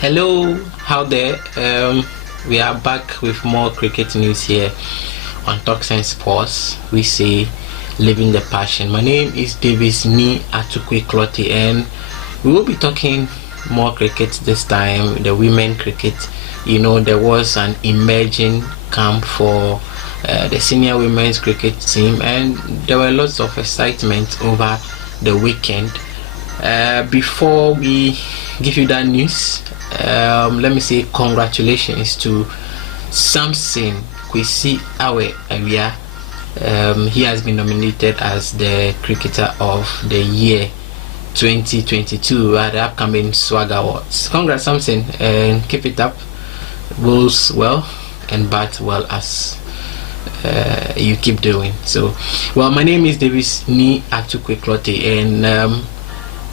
Hello, how there? We are back with more cricket news here on Talks and Sports. We say living the passion. My name is Davis Ni Atukwe Clotty, and we will be talking more cricket this time. The women cricket. You know, there was an emerging camp for the senior women's cricket team, and there were lots of excitement over the weekend. Before we give you that news, let me say congratulations to Samson Kwesi Awe Awia. He has been nominated as the Cricketer of the Year 2022 at the upcoming Swag Awards. Congrats, Samson, and keep it up. Bowls well and bat well as you keep doing. So, well, my name is Davis Ni Atukwe Clotty, and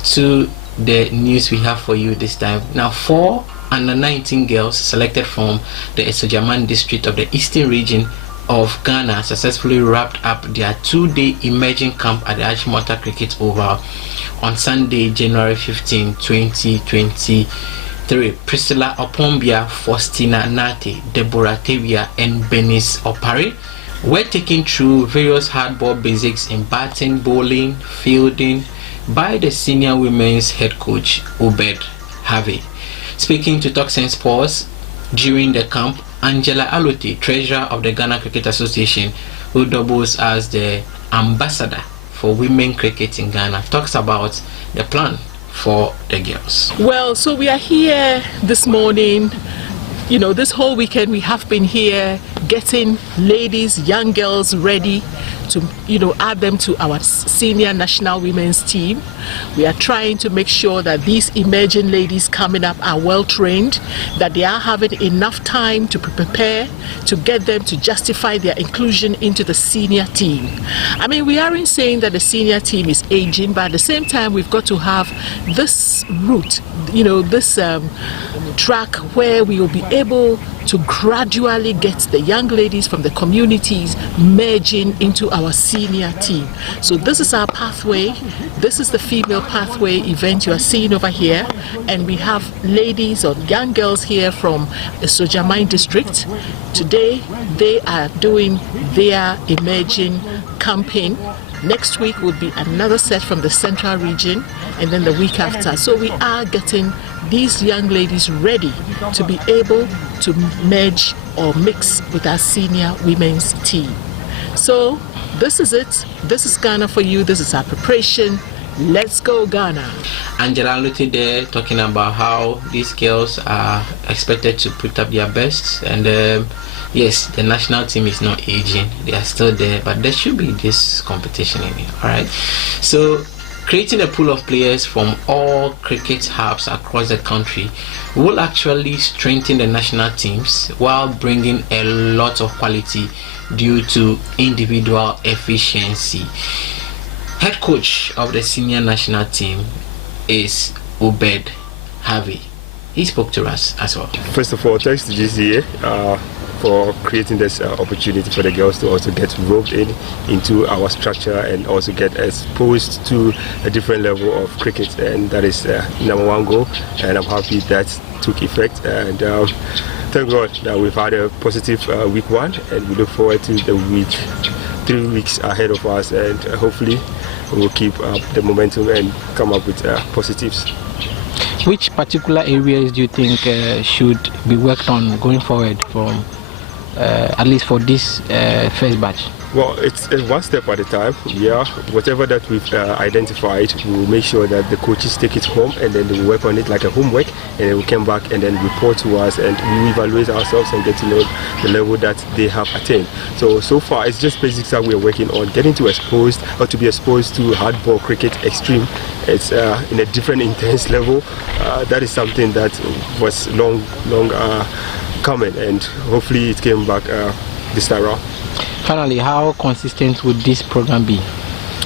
to the news we have for you this time. Now, 4 under-19 girls selected from the Asuogyaman District of the Eastern region of Ghana successfully wrapped up their 2-day emerging camp at the Achimota Cricket Oval on Sunday, January 15, 2023. Priscilla Oppongbea, Faustina Nartey, Deborah, Tawiah, and Bernice Opare were taken through various hardball basics in batting, bowling, fielding by the senior women's head coach Obed Harvey. Speaking to Talks and Sports during the camp, Angela Alote, treasurer of the Ghana Cricket Association, who doubles as the ambassador for women cricket in Ghana, talks about the plan for the girls. Well, so we are here this morning. You know, this whole weekend we have been here getting ladies, young girls ready to, add them to our senior national women's team. We are trying to make sure that these emerging ladies coming up are well trained, that they are having enough time to prepare to get them to justify their inclusion into the senior team. I mean, we aren't saying that the senior team is aging, but at the same time we've got to have this route, this track where we will be able to gradually get the young ladies from the communities merging into our senior team. So this is our pathway. This is the female pathway event you are seeing over here, and we have ladies or young girls here from the Asuogyaman District. Today they are doing their emerging campaign. Next week will be another set from the central region, and then the week after. So we are getting these young ladies ready to be able to merge or mix with our senior women's team. So this is it. This is Ghana for you. This is our preparation. Let's go, Ghana. Angela Lute there talking about how these girls are expected to put up their best, and yes, the national team is not aging. They are still there, but there should be this competition in it. All right. So creating a pool of players from all cricket hubs across the country will actually strengthen the national teams while bringing a lot of quality due to individual efficiency. Head coach of the senior national team is Obed Harvey. He spoke to us as well. First of all, thanks to GCA for creating this opportunity for the girls to also get roped into our structure and also get exposed to a different level of cricket, and that is number one goal, and I'm happy that took effect, and thank God that we've had a positive week 1, and we look forward to the 3 weeks ahead of us, and hopefully we'll keep up the momentum and come up with positives. Which particular areas do you think should be worked on going forward from at least for this first batch? Well, it's one step at a time. Yeah, whatever that we've identified, we'll make sure that the coaches take it home, and then they will work on it like a homework, and then we come back and then report to us, and we evaluate ourselves and get to know the level that they have attained. So far it's just basics that we're working on, getting to be exposed to hardball cricket extreme. It's in a different intense level. That is something that was long coming, and hopefully it came back this time around. Finally, how consistent would this program be?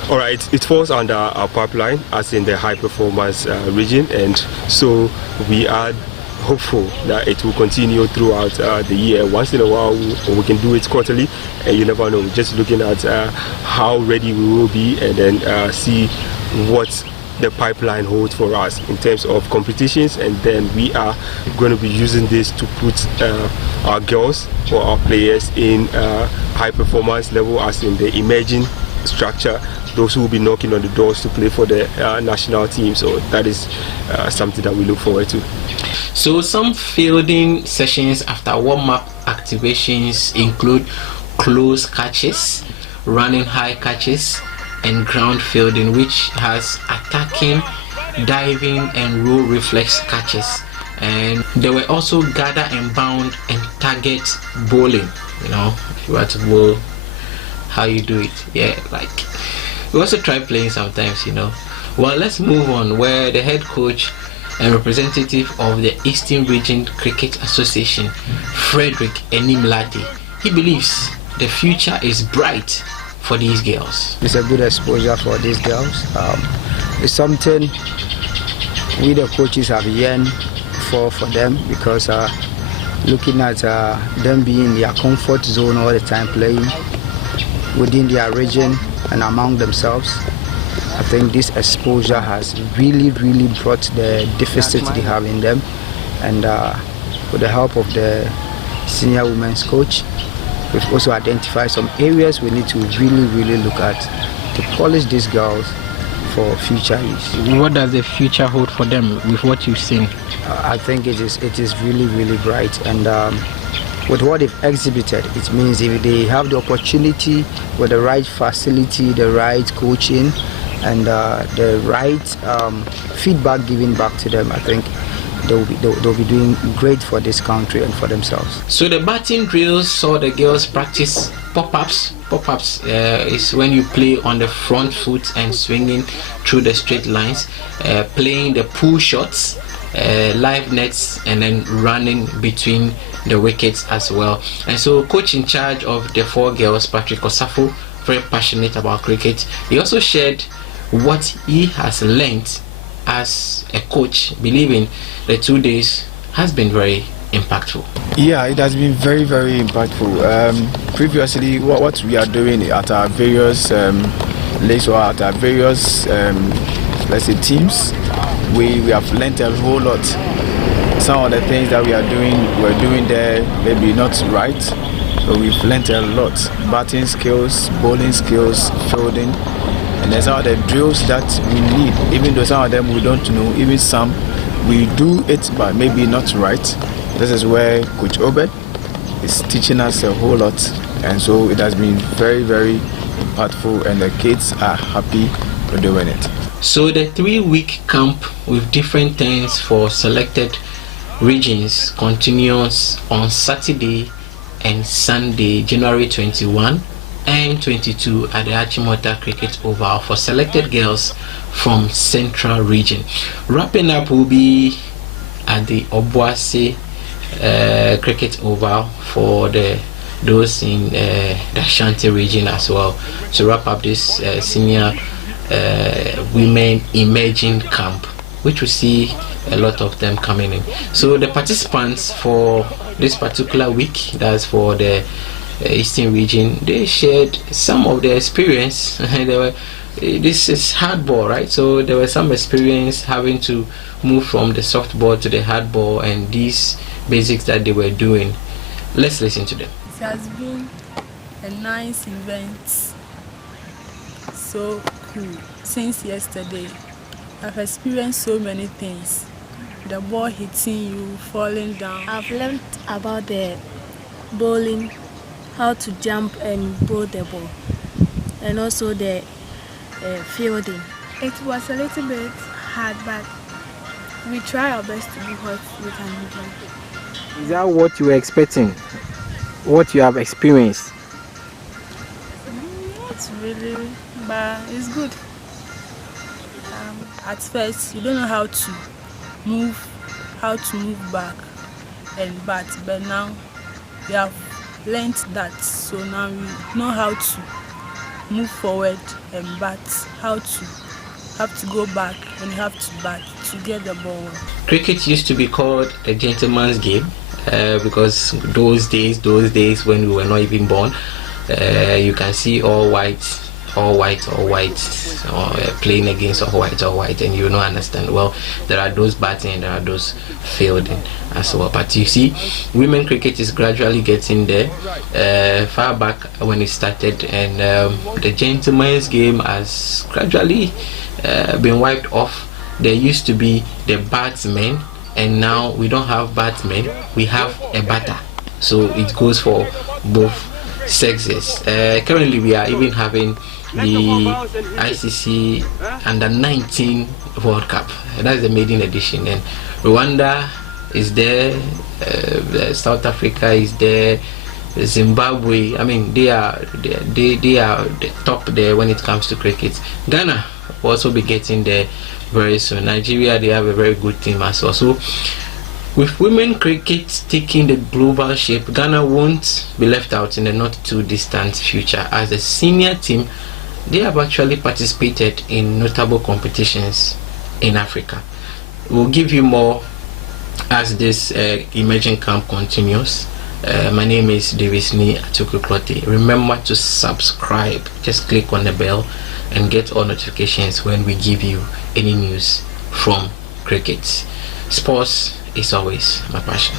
All right, it falls under our pipeline, as in the high performance region, and so we are hopeful that it will continue throughout the year. Once in a while we can do it quarterly, and you never know. Just looking at how ready we will be, and then see what the pipeline holds for us in terms of competitions, and then we are going to be using this to put our girls or our players in high performance level, as in the emerging structure, those who will be knocking on the doors to play for the national team. So that is something that we look forward to. So some fielding sessions after warm-up activations include close catches, running high catches, and ground fielding, which has attacking, diving, and roll reflex catches. And there were also gather and bound and target bowling. You know, if you were to bowl, how you do it. Yeah, like we also try playing sometimes, you know. Well, let's move on, where the head coach and representative of the Eastern Region Cricket Association, Frederick Enimladi, he believes the future is bright for these girls. It's a good exposure for these girls. It's something we the coaches have yearned for them, because looking at them being in their comfort zone all the time, playing within their region and among themselves, I think this exposure has really brought the deficit they have in them. And with the help of the senior women's coach, we've also identified some areas we need to really look at to polish these girls for future use. What does the future hold for them with what you've seen? I think it is really bright, and with what they've exhibited, it means if they have the opportunity with the right facility, the right coaching, and the right feedback given back to them, I think they'll be doing great for this country and for themselves. So the batting drills saw the girls practice pop-ups. Pop-ups is when you play on the front foot and swinging through the straight lines, playing the pull shots, live nets, and then running between the wickets as well. And so coach in charge of the 4 girls, Patrick Osafo, very passionate about cricket, he also shared what he has learned as a coach, believing the 2 days has been very impactful. Yeah, it has been very impactful. Previously, what we are doing at our various leagues or at our various let's say teams, we have learned a whole lot. Some of the things that we're doing there maybe not right, so we've learned a lot. Batting skills, bowling skills, fielding, and there's some of the drills that we need, even though some of them we don't know, even some we do it but maybe not right. This is where Coach Obed is teaching us a whole lot, and so it has been very impactful, and the kids are happy for doing it. So the 3-week camp with different things for selected regions continues on Saturday and Sunday, January 21 and 22 at the Achimota Cricket Oval for selected girls from Central Region. Wrapping up will be at the Obuasi Cricket Oval for those in the Ashanti region as well, to wrap up this senior women emerging camp, which we see a lot of them coming in. So the participants for this particular week, that's for the Eastern region, they shared some of their experience. This is hardball, right? So there was some experience having to move from the softball to the hardball, and these basics that they were doing. Let's listen to them. It has been a nice event, so cool. Since yesterday, I've experienced so many things. The ball hitting you, falling down. I've learned about the bowling, how to jump and bowl the ball, and also the fielding. It was a little bit hard, but we try our best to do what we can do. Is that what you were expecting? What you have experienced? Not really, but it's good. At first, you don't know how to move back and bat, but now we have learned that. So now we know how to move forward and bat, how to have to go back and have to bat to get the ball. Cricket used to be called a gentleman's game because those days when we were not even born, you can see all white all white, or playing against all white, and you will not understand. Well, there are those batting and there are those fielding as well. But you see, women cricket is gradually getting there. Far back when it started, and the gentlemen's game has gradually been wiped off. There used to be the batsmen, and now we don't have batsmen, we have a batter. So it goes for both sexes. Currently we are even having the ICC under 19 World Cup, and that's the maiden edition, and Rwanda is there, South Africa is there, Zimbabwe. I mean, they are the top there when it comes to cricket. Ghana will also be getting there very soon. Nigeria, they have a very good team as well. So with women cricket taking the global shape, Ghana won't be left out in the not too distant future. As a senior team, they have actually participated in notable competitions in Africa. We'll give you more as this emerging camp continues. My name is Davis Ni Atukwukloti. Remember to subscribe. Just click on the bell and get all notifications when we give you any news from cricket. Sports is always my passion.